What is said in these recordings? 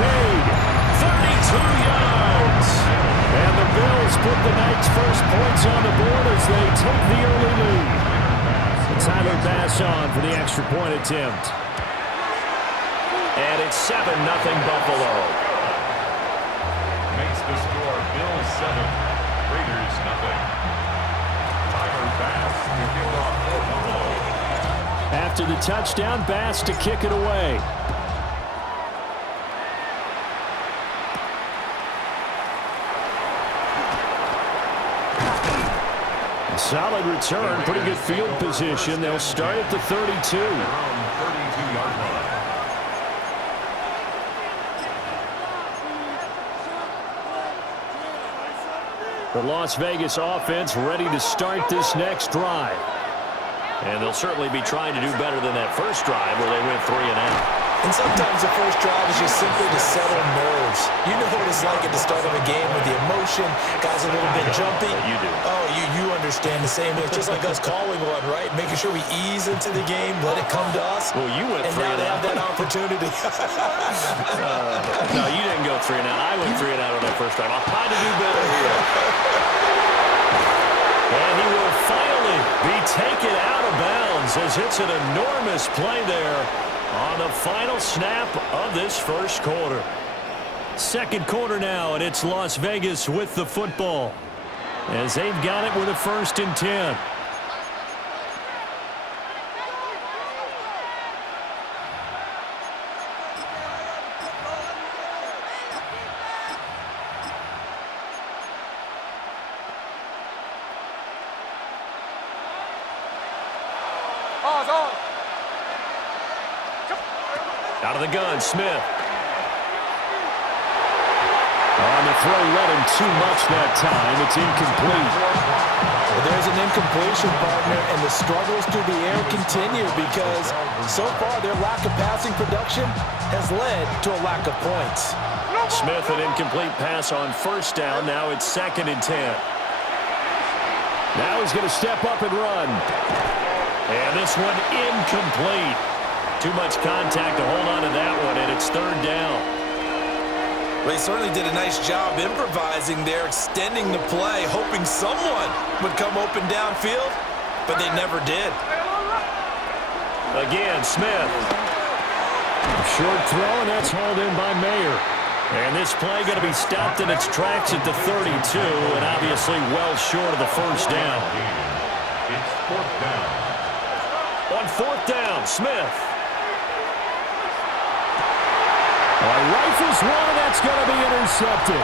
barricade. 32 yards. And the Bills put the night's first points on the board as they take the early lead. Tyler Bass on for the extra point attempt. And it's 7-0 Buffalo. Makes the score Bills 7, Raiders 0. Tyler Bass to kick off for Buffalo. After the touchdown, Bass to kick it away. Solid return, pretty good field position. They'll start at the 32. 32-yard line. The Las Vegas offense ready to start this next drive. And they'll certainly be trying to do better than that first drive where they went 3 and out. And sometimes the first drive is just simply to settle nerves. You know what it's like at the start of a game with the emotion. Guys a little bit jumpy. You do. Oh, you understand the same. It's just like us calling one, right? Making sure we ease into the game, let it come to us. Well, you went 3 and and now they out. have that opportunity. No, you didn't go 3 and out. I went 3 and out on that first drive. I'll try to do better here. And he will finally be taken out of bounds as it's an enormous play there on the final snap of this first quarter. Second quarter now, and it's Las Vegas with the football as they've got it with a 1st and 10. Out of the gun, Smith. On the throw, led him too much that time. It's incomplete. Well, there's an incompletion, partner, and the struggles through the air continue because so far their lack of passing production has led to a lack of points. Smith, an incomplete pass on first down. Now it's 2nd and 10. Now he's going to step up and run. And this one incomplete. Too much contact to hold on to that one, and it's 3rd down. Well, he certainly did a nice job improvising there, extending the play, hoping someone would come open downfield, but they never did. Again, Smith. Short throw, and that's hauled in by Mayer. And this play going to be stopped in its tracks at the 32, and obviously well short of the first down. It's 4th down. On 4th down, Smith. Rifles one, and that's going to be intercepted.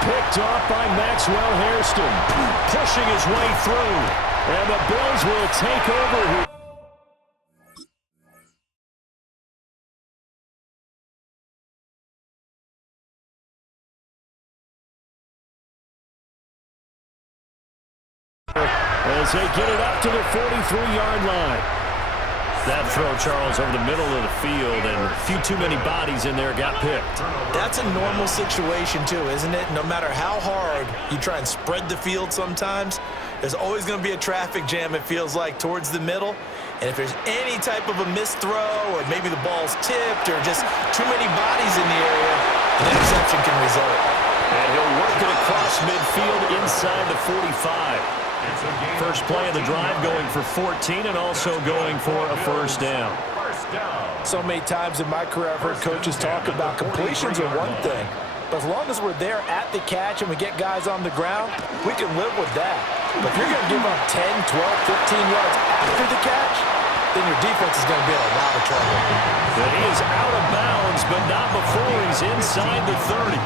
Picked off by Maxwell Hairston. Pushing his way through. And the Bills will take over here. As they get it up to the 43-yard line. That throw, Charles, over the middle of the field, and a few too many bodies in there got picked. That's a normal situation, too, isn't it? No matter how hard you try and spread the field sometimes, there's always going to be a traffic jam, it feels like, towards the middle. And if there's any type of a missed throw, or maybe the ball's tipped, or just too many bodies in the area, an interception can result. And he'll work it across midfield inside the 45. First play of the drive going for 14 and also going for a first down. So many times in my career I've heard coaches talk about completions are one thing. But as long as we're there at the catch and we get guys on the ground, we can live with that. But if you're going to give up 10, 12, 15 yards after the catch, then your defense is going to be in a lot of trouble. But he is out of bounds, but not before he's inside the 30.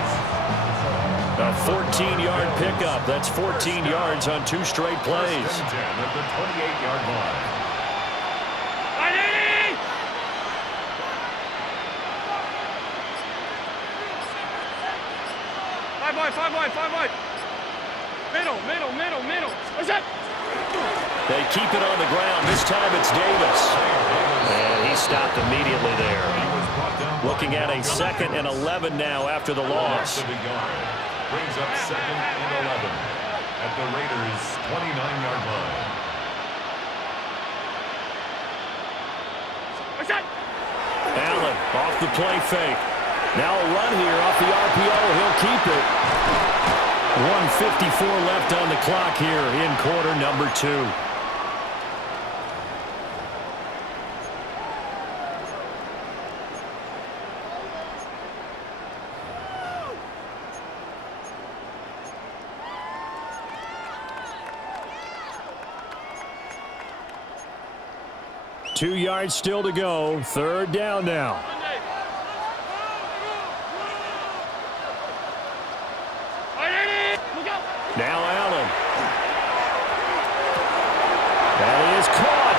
A 14-yard pickup. That's 14 yards on 2 straight plays. At the 28-yard line. Five wide. Middle. What's that? They keep it on the ground. This time it's Davis. And he stopped immediately there. Looking at a 2nd and 11 now after the loss. Brings up 2nd and 11 at the Raiders' 29-yard line. Allen off the play fake. Now a run here off the RPO. He'll keep it. 1:54 left on the clock here in quarter number 2. Two yards still to go. Third down now. Now Allen. That is caught.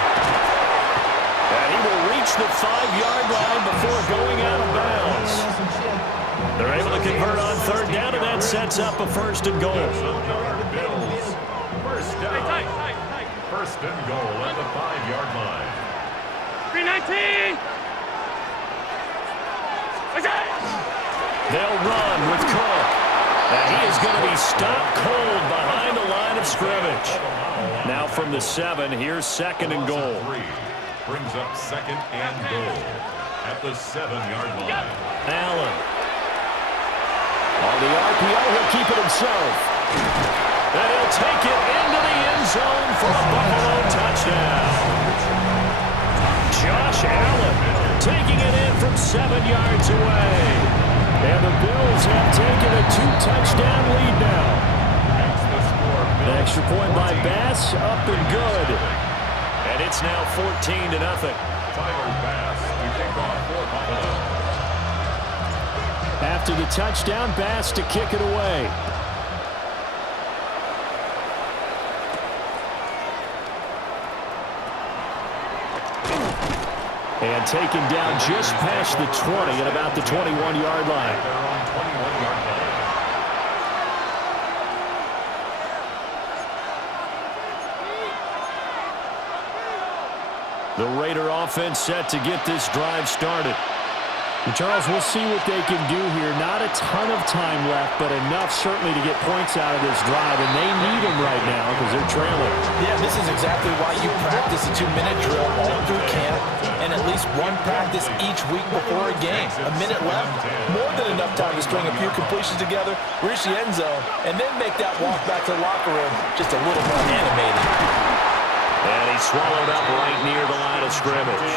And he will reach the 5-yard line before going out of bounds. They're able to convert on third down, and that sets up a first and goal. First down. First and goal at the 5-yard line. 319. They'll run with Cook. And he is going to be stopped cold behind the line of scrimmage. Now from the 7, here's second and goal. Brings up second and goal at the 7-yard line. Allen. On the RPO, he'll keep it himself. And he'll take it into the end zone for a Buffalo touchdown. Josh Allen taking it in from 7 yards away. And the Bills have taken a 2-touchdown lead now. An extra point by Bass, up and good. And it's now 14-0. Tyler Bass to kick off for Buffalo. After the touchdown, Bass to kick it away. And taken down just past the 20 at about the 21-yard line. The Raider offense set to get this drive started. And Charles, we'll see what they can do here. Not a ton of time left, but enough certainly to get points out of this drive, and they need them right now because they're trailing. Yeah, this is exactly why you practice a 2-minute drill all through camp and at least one practice each week before a game. A minute left, more than enough time to string a few completions together, reach the end zone, and then make that walk back to the locker room just a little more animated. And he swallowed up right near the line of scrimmage.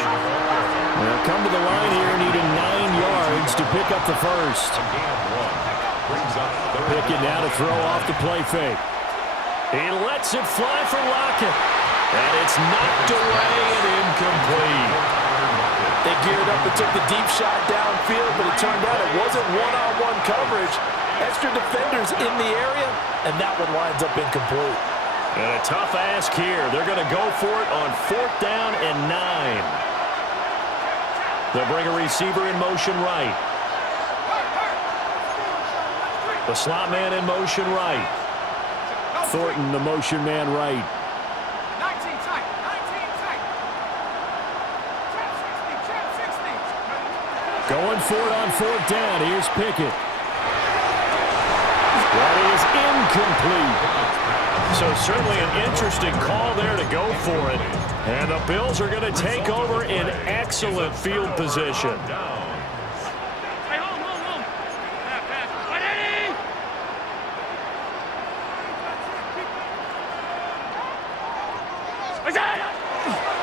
Well, come to the line here, needing 9 yards to pick up the first. Pickett now to throw off the play fake. He lets it fly for Lockett. And it's knocked away and incomplete. They geared up and took the deep shot downfield, but it turned out it wasn't one-on-one coverage. Extra defenders in the area, and that one winds up incomplete. And a tough ask here. They're going to go for it on 4th down and 9. They'll bring a receiver in motion right. The slot man in motion right. Thornton, the motion man right. 19 tight. Going for it on 4th down. Here's Pickett. That is incomplete. So certainly an interesting call there to go for it. And the Bills are going to take over in excellent field position. Hey, home. Pass.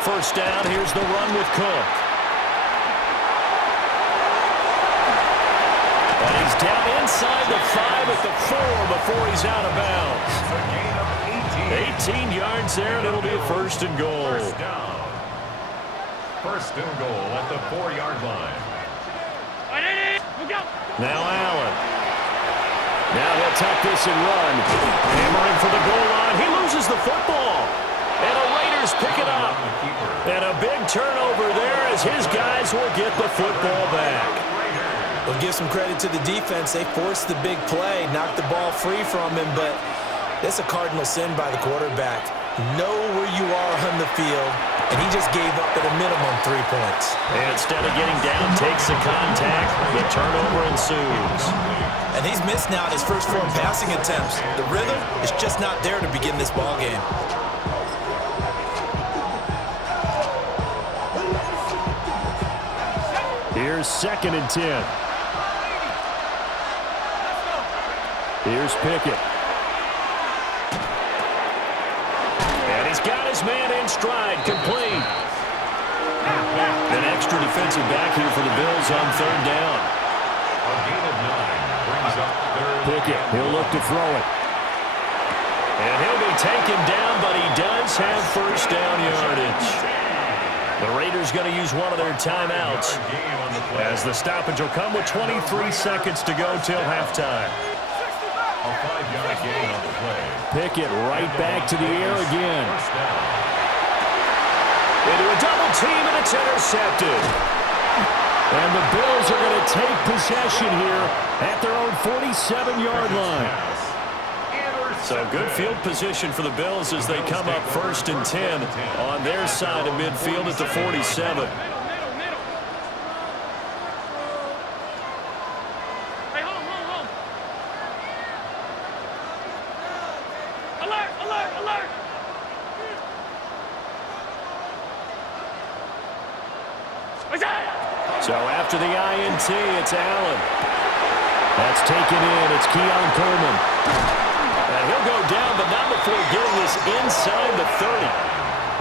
First down, here's the run with Cook. And he's down inside the 5 at the 4 before he's out of bounds. 18 yards there, and it'll be a first and goal. First down. First and goal at the 4-yard line. Now Allen. Now he'll tuck this and run. Hammering for the goal line. He loses the football. And the Raiders pick it up. And a big turnover there as his guys will get the football back. We'll give some credit to the defense. They forced the big play, knocked the ball free from him, but that's a cardinal sin by the quarterback. Know where you are on the field, and he just gave up at a minimum 3 points. And instead of getting down, takes the contact. The turnover ensues. And he's missed now his first 4 passing attempts. The rhythm is just not there to begin this ball game. Here's 2nd and 10. Here's Pickett. And he's got his man in stride, complete. An extra defensive back here for the Bills on third down. A gain of 9 brings up third. Pickett, he'll look to throw it. And he'll be taken down, but he does have first down yardage. The Raiders going to use one of their timeouts as the stoppage will come with 23 seconds to go till halftime. A 5-yard gain on the play. Pickett right back to the air again. Into a double team, and it's intercepted. And the Bills are going to take possession here at their own 47-yard line. So good field position for the Bills as they come up 1st and 10 on their side of midfield at the 47. Hey, home. Alert. So after the INT, it's Allen. That's taken in. It's Keon Coleman. And he'll go down, but not before getting this inside the 30.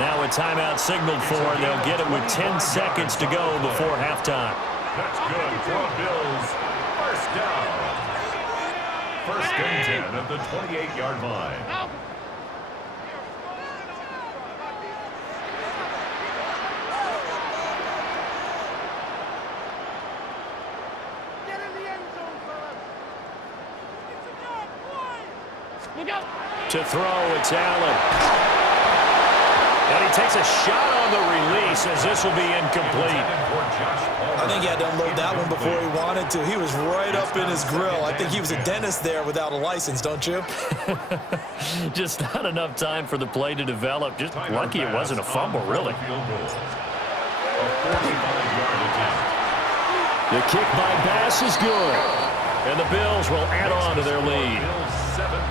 Now a timeout signaled for, and they'll get it with 10 seconds to go before halftime. That's good for Bills. First down. 1st and 10 at the 28-yard line. To throw, it's Allen. And he takes a shot on the release as this will be incomplete. I think he had to unload that one before he wanted to. He was right up in his grill. I think he was a dentist there without a license, don't you? Just not enough time for the play to develop. Just lucky it wasn't a fumble, really. The kick by Bass is good. And the Bills will add on to their lead.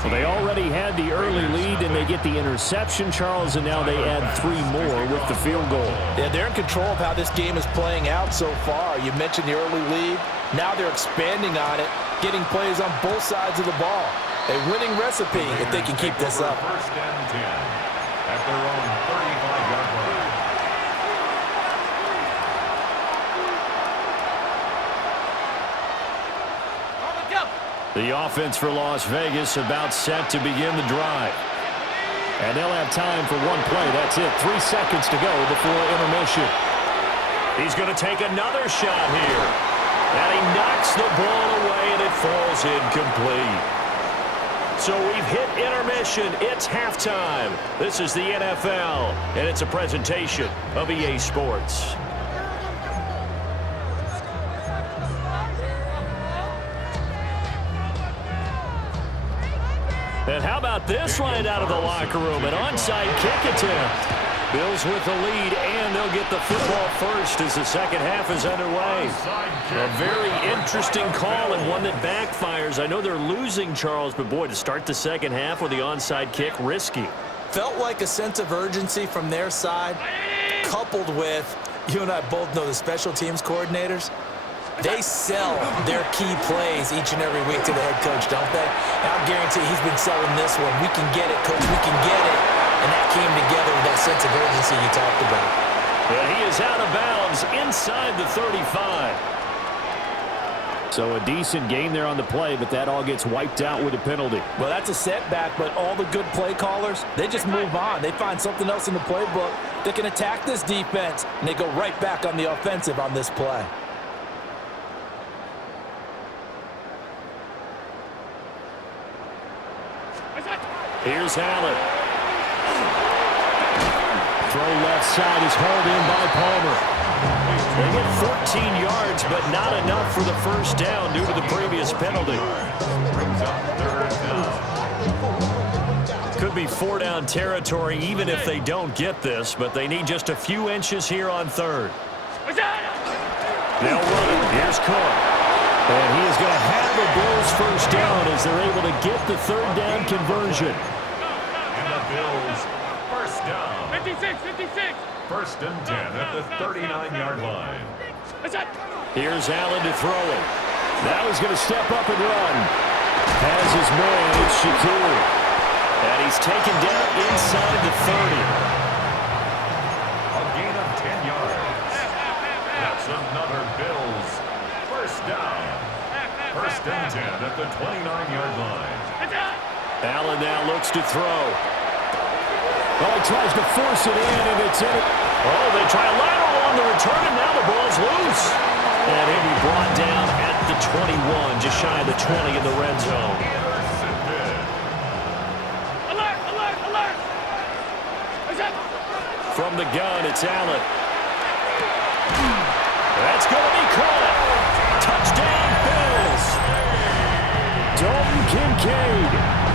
Well, they already had the early lead, and they get the interception, Charles, and now they add 3 more with the field goal. Yeah, they're in control of how this game is playing out so far. You mentioned the early lead. Now they're expanding on it, getting plays on both sides of the ball. A winning recipe if they can keep this up. 1st and 10 at their own 35-yard line. The offense for Las Vegas about set to begin the drive. And they'll have time for one play. That's it. 3 seconds to go before intermission. He's going to take another shot here. And he knocks the ball away, and it falls incomplete. So we've hit intermission. It's halftime. This is the NFL, and it's a presentation of EA Sports. And how about this right out of the locker room? An onside kick attempt. Bills with the lead, and they'll get the football first as the second half is underway. A very interesting call and one that backfires. I know they're losing, Charles, but boy, to start the second half with the onside kick, risky. Felt like a sense of urgency from their side, coupled with, you and I both know the special teams coordinators. They sell their key plays each and every week to the head coach, don't they? And I'll guarantee he's been selling this one. We can get it, coach. We can get it. And that came together with that sense of urgency you talked about. And he is out of bounds inside the 35. So a decent gain there on the play, but that all gets wiped out with a penalty. Well, that's a setback, but all the good play callers, they just move on. They find something else in the playbook. They can attack this defense, and they go right back on the offensive on this play. Here's Allen. Throw left side is hauled in by Palmer. They get 14 yards, but not enough for the first down due to the previous penalty. Could be 4-down territory even if they don't get this, but they need just a few inches here on third. They'll run it. Here's Cook. And he is going to have the Bills first down as they're able to get the third down conversion. And the Bills first down. 56. 1st and 10 at the 39-yard line. Here's Allen to throw it. Now he's going to step up and run. Has his man, it's Shaquille. And he's taken down inside the 30. A gain of 10 yards. That's another Bills first down. First and 10 at the 29-yard line. Allen now looks to throw. Oh, he tries to force it in, and it's in. Oh, they try a lateral on the return, and now the ball's loose. And he'll be brought down at the 21, just shy of the 20 in the red zone. Alert, alert, alert. From the gun, it's Allen. That's going to be caught. Touchdown, Bills. Dalton Kincaid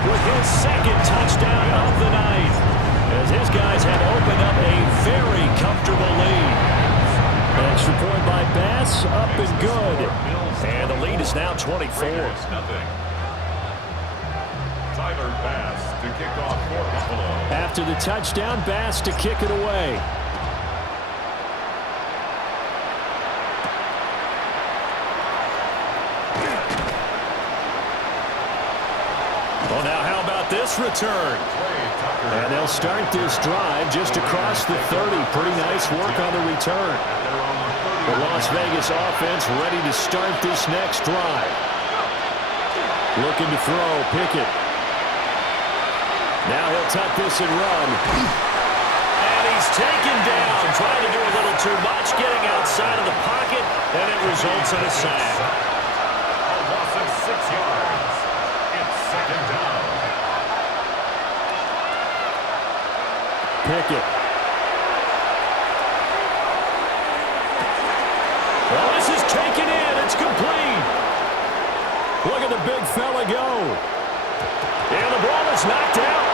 with his second touchdown of the night, as his guys have opened up a very comfortable lead. Extra point by Bass, up and good. And the lead is now 24. Tyler Bass to kick off for Buffalo. After the touchdown, Bass to kick it away. Well, now how about this return? And they'll start this drive just across the 30. Pretty nice work on the return. The Las Vegas offense ready to start this next drive. Looking to throw, Pickett. Now he'll tuck this and run. And he's taken down, trying to do a little too much, getting outside of the pocket, and it results in a sack. A loss of 6 yards. It's second down. Pickett. Well, this is taken in. It's complete. Look at the big fella go. And the ball is knocked out.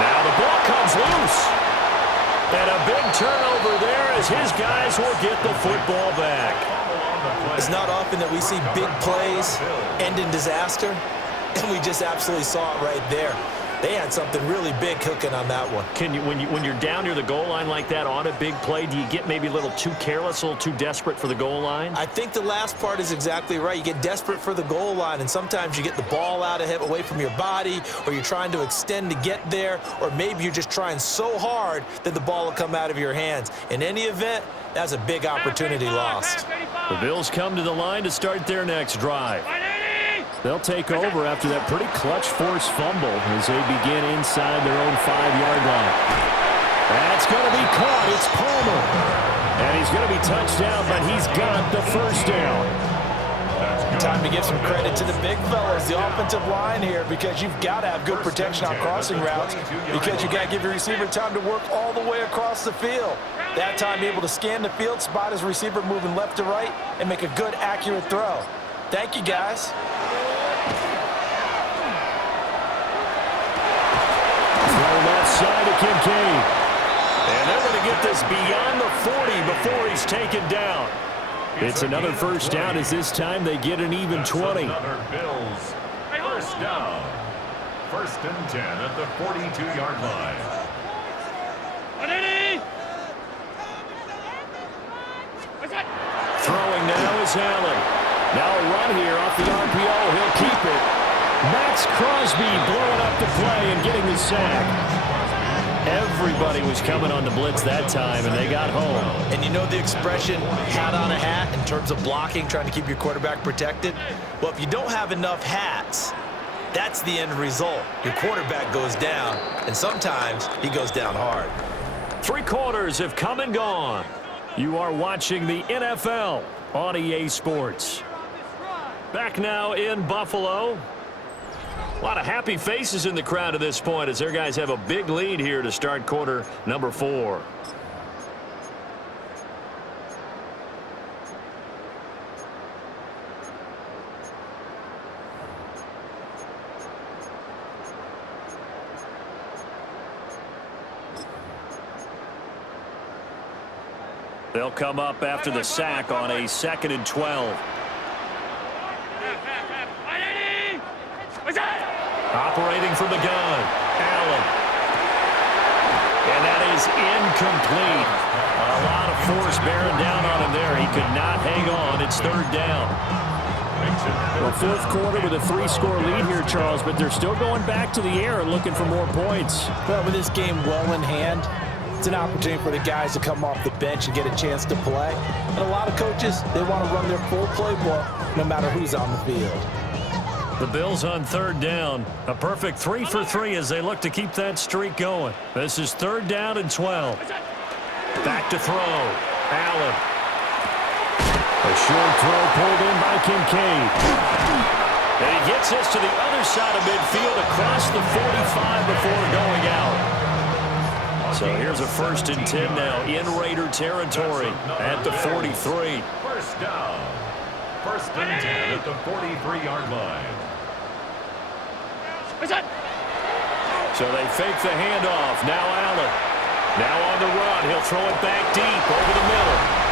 Now the ball comes loose. And a big turnover there as his guys will get the football back. It's not often that we see big plays end in disaster, and we just absolutely saw it right there. They had something really big cooking on that one. Can you, when you're down near the goal line like that on a big play, do you get maybe a little too careless, a little too desperate for the goal line? I think the last part is exactly right. You get desperate for the goal line, and sometimes you get the ball out of it, away from your body, or you're trying to extend to get there, or maybe you're just trying so hard that the ball will come out of your hands. In any event, that's a big opportunity lost. The Bills come to the line to start their next drive. They'll take over after that pretty clutch forced fumble as they begin inside their own 5-yard line. That's going to be caught. It's Palmer. And he's going to be touched down, but he's got the first down. Time to give some credit to the big fellas, the offensive line here, because you've got to have good protection on crossing routes, because you got to give your receiver time to work all the way across the field. That time, able to scan the field, spot his receiver moving left to right, and make a good, accurate throw. Thank you, guys. Left side of Kincaid. And they're going to get this beyond the 40 before he's taken down. It's another first down as this time they get an even 20. Another Bills first down. First and 10 at the 42-yard line. Throwing now is Allen. Now a run here off the RPO. He'll keep it. Max Crosby blowing up the play and getting the sack. Everybody was coming on the blitz that time, and they got home. And you know the expression, hat on a hat, in terms of blocking, trying to keep your quarterback protected? Well, if you don't have enough hats, that's the end result. Your quarterback goes down, and sometimes he goes down hard. 3 quarters have come and gone. You are watching the NFL on EA Sports. Back now in Buffalo. A lot of happy faces in the crowd at this point as their guys have a big lead here to start quarter number 4. They'll come up after the sack on a 2nd and 12. Operating from the gun, Allen. And that is incomplete. A lot of force bearing down on him there. He could not hang on. It's 3rd down. Well, fourth quarter with a 3-score lead here, Charles, but they're still going back to the air and looking for more points. Well, with this game well in hand, it's an opportunity for the guys to come off the bench and get a chance to play. And a lot of coaches, they want to run their full playbook no matter who's on the field. The Bills on third down. A perfect 3 for 3 as they look to keep that streak going. This is third down and 12. Back to throw. Allen. A short throw pulled in by Kincaid. And he gets this to the other side of midfield across the 45 before going out. So here's a 1st and 10 now in Raider territory at the 43. First down. 1st and 10 at the 43-yard line. So they fake the handoff. Now Allen. Now on the run. He'll throw it back deep over the middle.